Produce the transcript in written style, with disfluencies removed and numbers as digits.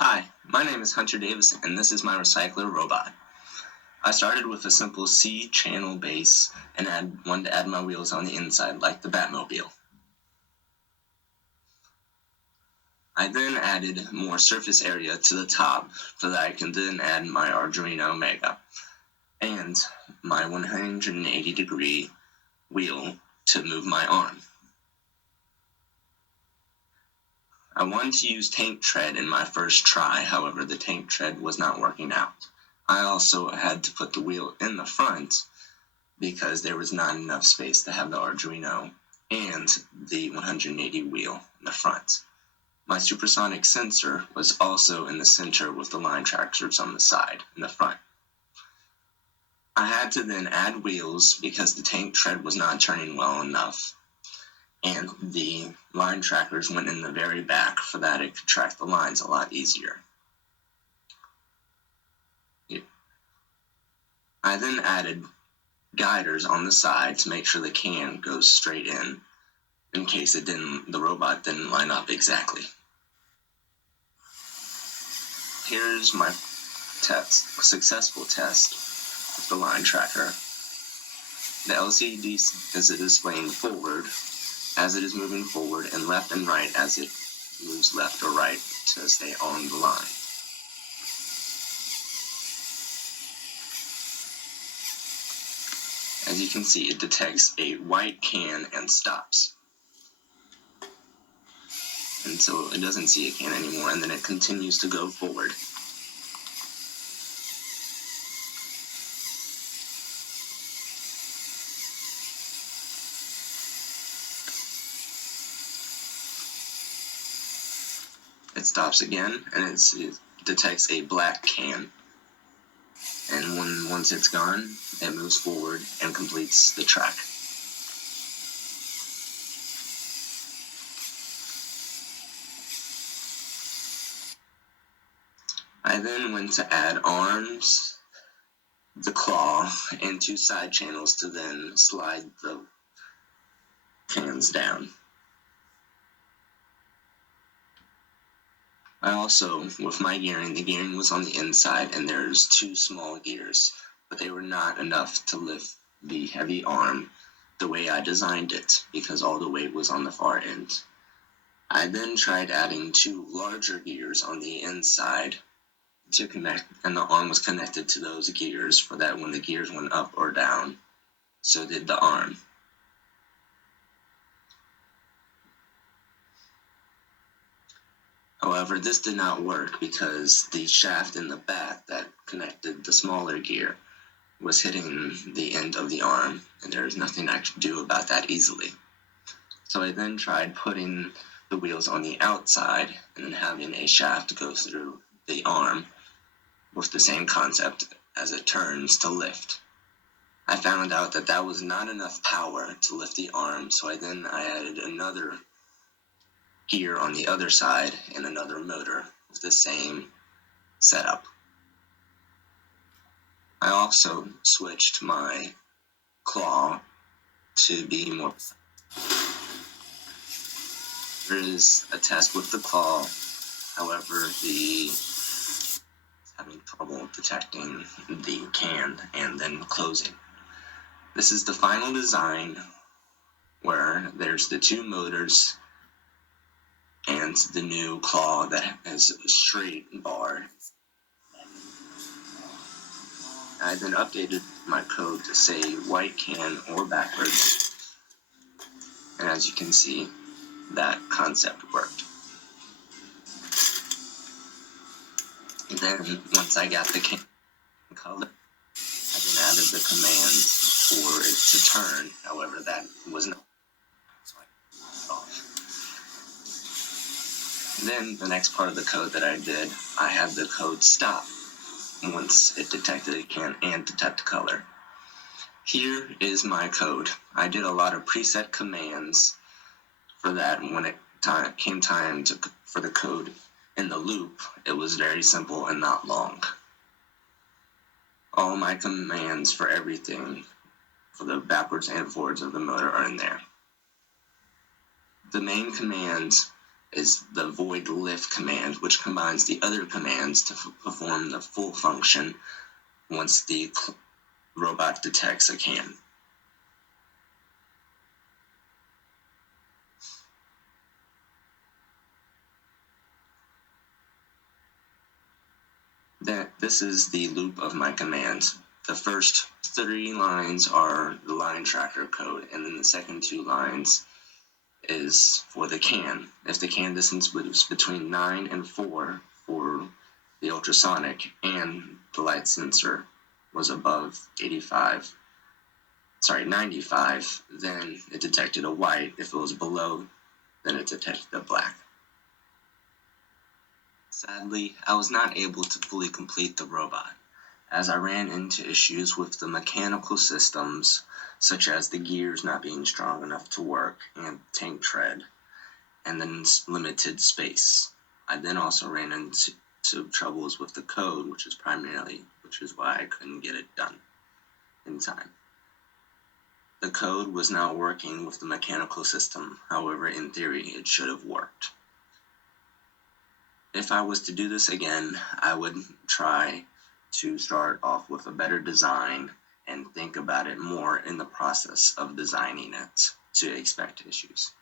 Hi, my name is Hunter Davis, and this is my recycler robot. I started with a simple C-channel base and wanted to add my wheels on the inside like the Batmobile. I then added more surface area to the top so that I can then add my Arduino Mega and my 180-degree wheel to move my arm. I wanted to use tank tread in my first try, however the tank tread was not working out. I also had to put the wheel in the front because there was not enough space to have the Arduino and the 180 wheel in the front. My supersonic sensor was also in the center with the line trackers on the side in the front. I had to then add wheels because the tank tread was not turning well enough, and the line trackers went in the very back for that it could track the lines a lot easier. I then added guiders on the side to make sure the can goes straight in case the robot didn't line up exactly. Here's my successful test with the line tracker. The LCD is displaying forward as it is moving forward and left and right as it moves left or right to stay on the line. As you can see, it detects a white can and stops. And so it doesn't see a can anymore, and then it continues to go forward. It stops again, and it detects a black can. And once it's gone, it moves forward and completes the track. I then went to add arms, the claw, and 2 side channels to then slide the cans down. I also, with my gearing, the gearing was on the inside and there's 2 small gears, but they were not enough to lift the heavy arm the way I designed it because all the weight was on the far end. I then tried adding 2 larger gears on the inside to connect, and the arm was connected to those gears for that when the gears went up or down, so did the arm. However, this did not work because the shaft in the back that connected the smaller gear was hitting the end of the arm, and there was nothing I could do about that easily. So I then tried putting the wheels on the outside and then having a shaft go through the arm with the same concept as it turns to lift. I found out that that was not enough power to lift the arm, so I added another gear on the other side and another motor with the same setup. I also switched my claw to be more. There is a test with the claw, however, it's having trouble detecting the can and then closing. This is the final design where there's the 2 motors and the new claw that has a straight bar. I then updated my code to say white can or backwards, and as you can see, that concept worked. And then once I got the can color, I then added the commands for it to turn, however that was not, so I turned it off. Then the next part of the code that I did, I had the code stop once it detected a can and detect color. Here is my code. I did a lot of preset commands for that. When it came time for the code in the loop, it was very simple and not long. All my commands for everything, for the backwards and forwards of the motor, are in there. The main commands is the void lift command, which combines the other commands to perform the full function once the robot detects a can. This is the loop of my commands. The first 3 lines are the line tracker code, and then the second 2 lines is for the can. If the can distance was between 9 and 4 for the ultrasonic and the light sensor was above 95, then it detected a white. If it was below, then it detected a black. Sadly, I was not able to fully complete the robot, as I ran into issues with the mechanical systems, such as the gears not being strong enough to work and tank tread, and then limited space. I then also ran into troubles with the code, which is why I couldn't get it done in time. The code was not working with the mechanical system, however, in theory, it should have worked. If I was to do this again, I would try to start off with a better design and think about it more in the process of designing it to expect issues.